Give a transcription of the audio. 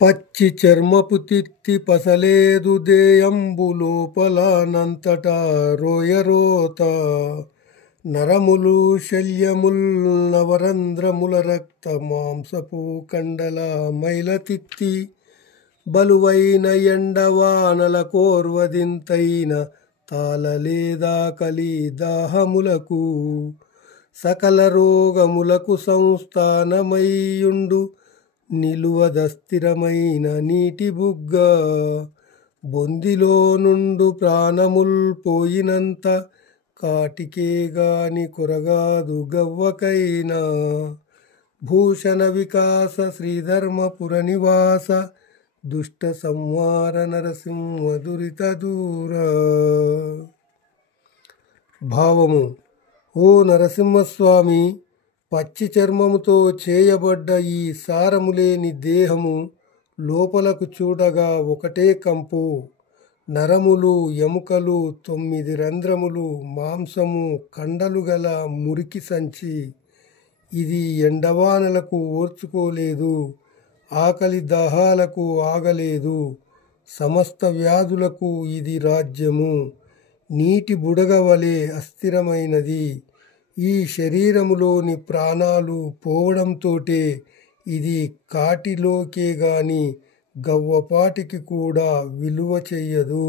పచ్చి చర్మపు తిత్తి పసలేదు దేయంబు లోపలనంతటా రోయరోత నరములు శల్యముల్ నవరంధ్రముల రక్త మాంసపు కండల మైలతిత్తి బలువైన ఎండవానల కోర్వదింతైన తాళలేదా కలి దాహములకు సకల రోగములకు సంస్థానమయ్యుండు నిలువదస్థిరమైన నీటి బుగ్గ బొందిలో నుండు ప్రాణముల్ పోయినంత కాటికే గాని కొరగాదు గవ్వకైనా భూషణ వికాస శ్రీధర్మపుర నివాస దుష్ట సంహార నరసింహ దురిత దూర. భావము: ఓ నరసింహస్వామి, పచ్చి చర్మముతో చేయబడ్డ ఈ సారములేని దేహము లోపలకు చూడగా ఒకటే కంపు. నరములు, ఎముకలు, 9 రంధ్రములు, మాంసము, కండలు గల మురికి సంచి. ఇది ఎండవానలకు ఓర్చుకోలేదు, ఆకలి దాహాలకు ఆగలేదు. సమస్త వ్యాధులకు ఇది రాజ్యము. నీటి బుడగ వలె అస్థిరమైనది. ఈ శరీరములోని ప్రాణాలు పోవడంతోటే ఇది కాటిలోకే గాని గవ్వపాటికి కూడా విలువ చెయ్యదు.